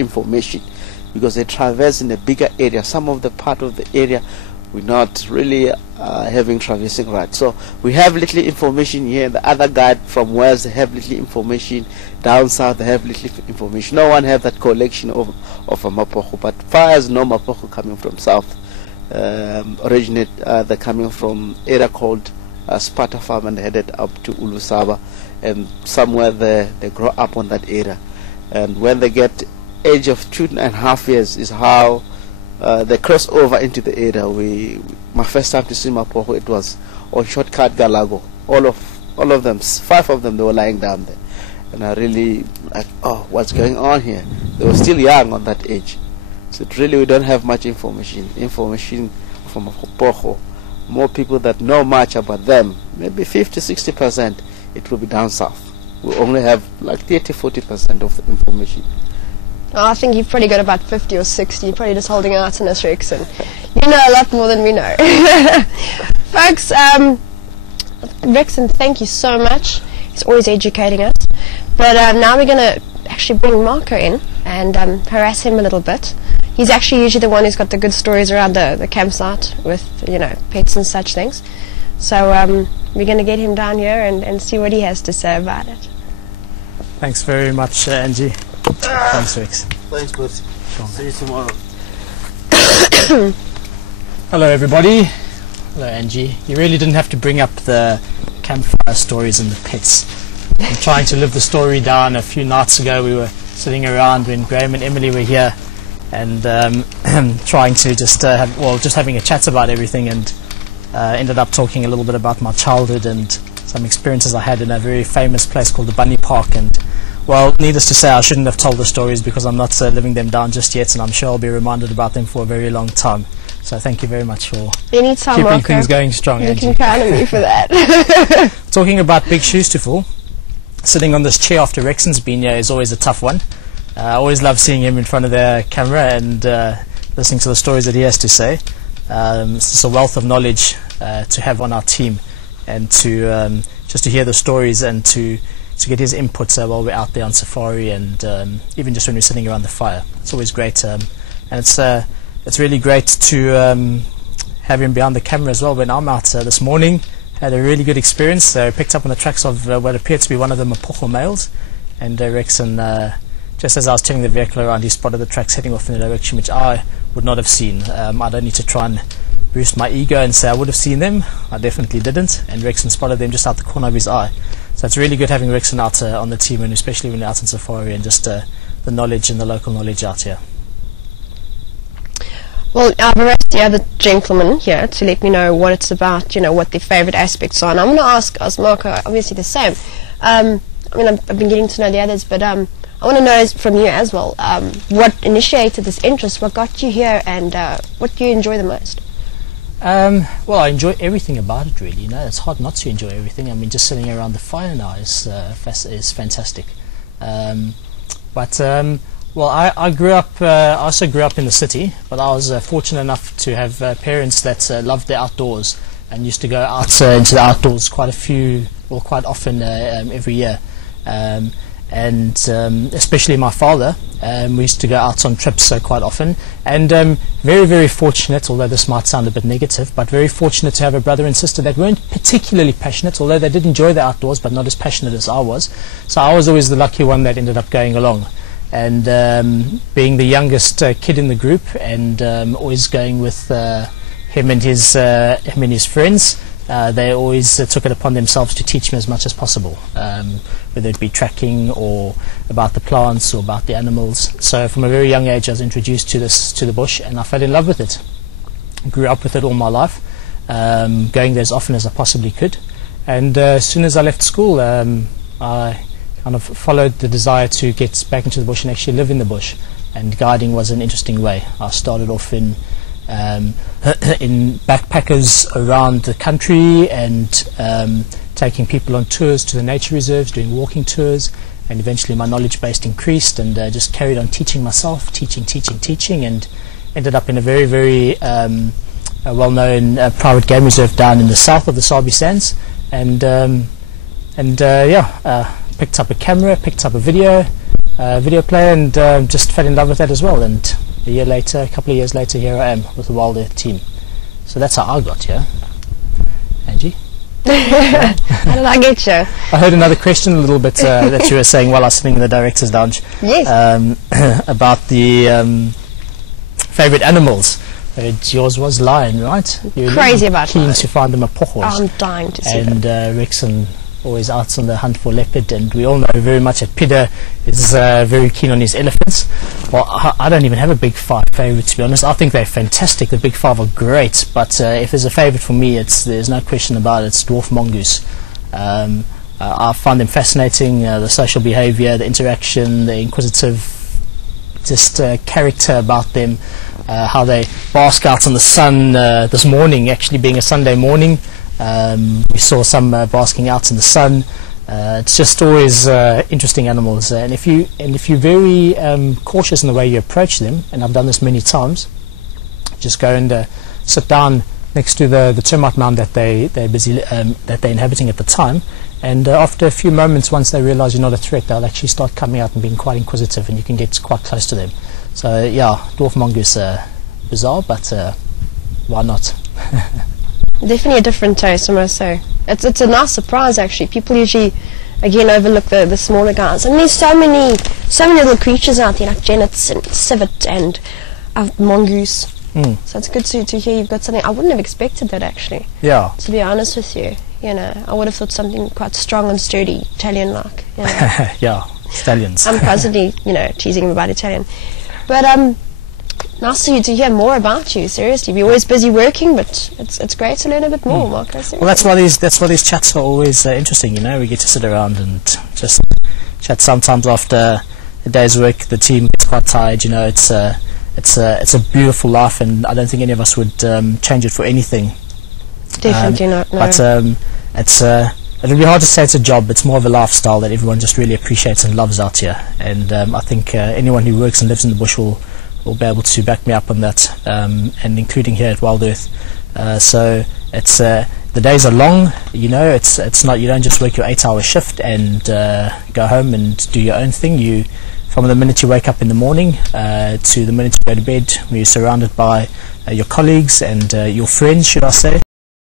information, because they traverse in a bigger area. Some of the part of the area we're not really having traversing rights. So we have little information here. The other guide from Wales, they have little information. Down south, they have little information. No one have that collection of a Mapogo, but far as no Mapogo coming from south, originate they're coming from area called Sparta Farm and headed up to Ulusaba, and somewhere there they grow up on that area. And when they get age of 2.5 years is how they cross over into the area. My first time to see Mapogo, it was on Shortcut Galago. All of them, 5 of them, they were lying down there, and I really like, oh, what's going on here? They were still young on that age, so really we don't have much information from Mapogo. More people that know much about them, maybe 50-60%, it will be down south. We only have like 30-40% of the information. Oh, I think you've probably got about 50 or 60. You're probably just holding out on us, Rexon. You know a lot more than we know. Folks, Rexon, thank you so much. He's always educating us. But now we're going to actually bring Marco in and harass him a little bit. He's actually usually the one who's got the good stories around the campsite with, you know, pets and such things. So we're going to get him down here and see what he has to say about it. Thanks very much, Angie. Thanks, Rex. Thanks, bud. See you tomorrow. Hello, everybody. Hello, Angie. You really didn't have to bring up the campfire stories and the pets. I'm trying to live the story down. A few nights ago, we were sitting around when Graham and Emily were here, and trying to just having a chat about everything, and ended up talking a little bit about my childhood and some experiences I had in a very famous place called the Bunny Park. And well, needless to say, I shouldn't have told the stories because I'm not living them down just yet, and I'm sure I'll be reminded about them for a very long time. So thank you very much for keeping things going strong, Angie. You can count on me for that. Talking about big shoes to fill, sitting on this chair after Rexon's been here is always a tough one. I always love seeing him in front of the camera and listening to the stories that he has to say. It's just a wealth of knowledge to have on our team, and to just to hear the stories and to get his input while we're out there on safari, and even just when we're sitting around the fire. It's always great, and it's really great to have him behind the camera as well. When I'm out this morning, had a really good experience. Picked up on the tracks of what appeared to be one of the Mapogo males, and Rexon, just as I was turning the vehicle around, he spotted the tracks heading off in a direction which I would not have seen. I don't need to try and boost my ego and say I would have seen them. I definitely didn't, and Rexon spotted them just out the corner of his eye. So it's really good having Rexon out on the team, and especially when you're out on safari, and just the knowledge and the local knowledge out here. Well, I've arranged the other gentlemen here to let me know what it's about, you know, what their favourite aspects are. And I'm going to ask Marco, obviously the same. I mean, I've been getting to know the others, but I want to know from you as well, what initiated this interest, what got you here, and what do you enjoy the most? Well, I enjoy everything about it, really. You know, it's hard not to enjoy everything. I mean, just sitting around the fire now is fantastic. Well, I grew up. I also grew up in the city, but I was fortunate enough to have parents that loved the outdoors and used to go out into the outdoors quite often every year. And especially my father, we used to go out on trips quite often, and very, very fortunate, although this might sound a bit negative, but very fortunate to have a brother and sister that weren't particularly passionate, although they did enjoy the outdoors, but not as passionate as I was. So I was always the lucky one that ended up going along, and being the youngest kid in the group, and always going with him and his friends. They always took it upon themselves to teach me as much as possible, whether it be tracking or about the plants or about the animals. So from a very young age I was introduced to the bush, and I fell in love with it. Grew up with it all my life, going there as often as I possibly could. And as soon as I left school, I kind of followed the desire to get back into the bush and actually live in the bush, and guiding was an interesting way. I started off in backpackers around the country, and taking people on tours to the nature reserves, doing walking tours, and eventually my knowledge base increased, and just carried on teaching myself, teaching, and ended up in a very, very well-known private game reserve down in the south of the Sabi Sands, and picked up a camera, picked up a video, video player, and just fell in love with that as well. And a couple of years later, here I am with the Wild Earth team. So that's how I got here. Angie? How did I get you? I heard another question a little bit that you were saying while I was sitting in the director's lounge. Yes. About the favourite animals. Yours was lion, right? You're Crazy about keen lion. to find the Mapogos. I'm dying to see And them. Rexon always out on the hunt for leopard, and we all know very much that Pida is very keen on his elephants. Well, I don't even have a big five favourite, to be honest. I think they're fantastic. The big five are great, but if there's a favourite for me, there's no question about it. It's dwarf mongoose. I find them fascinating. The social behaviour, the interaction, the inquisitive, just character about them. How they bask out in the sun. This morning, actually being a Sunday morning, we saw some basking out in the sun. It's just always interesting animals, and if you're very cautious in the way you approach them, and I've done this many times, just go and sit down next to the termite mound that they're inhabiting at the time, and after a few moments, once they realise you're not a threat, they'll actually start coming out and being quite inquisitive, and you can get quite close to them. So yeah, dwarf mongoose, bizarre, but why not? Definitely a different taste, I must say. It's a nice surprise, actually. People usually, again, overlook the smaller guys. And there's so many little creatures out there, like genets and civet and mongoose. So it's good to hear you've got something. I wouldn't have expected that, actually. Yeah. To be honest with you, I would have thought something quite strong and sturdy, Italian-like. Yeah, stallions. I'm constantly, teasing him about Italian. But nice to hear more about you. Seriously, we're always busy working, but it's great to learn a bit more, Marco. Seriously. Well, that's why these chats are always interesting. We get to sit around and just chat. Sometimes after a day's work, the team gets quite tired. It's a beautiful life, and I don't think any of us would change it for anything. Definitely not. No. But it'll be hard to say it's a job. It's more of a lifestyle that everyone just really appreciates and loves out here. And I think anyone who works and lives in the bush will be able to back me up on that, and including here at Wild Earth. So it's the days are long. It's not, you don't just work your 8-hour shift and go home and do your own thing. From the minute you wake up in the morning to the minute you go to bed, you're surrounded by your colleagues and your friends, should I say.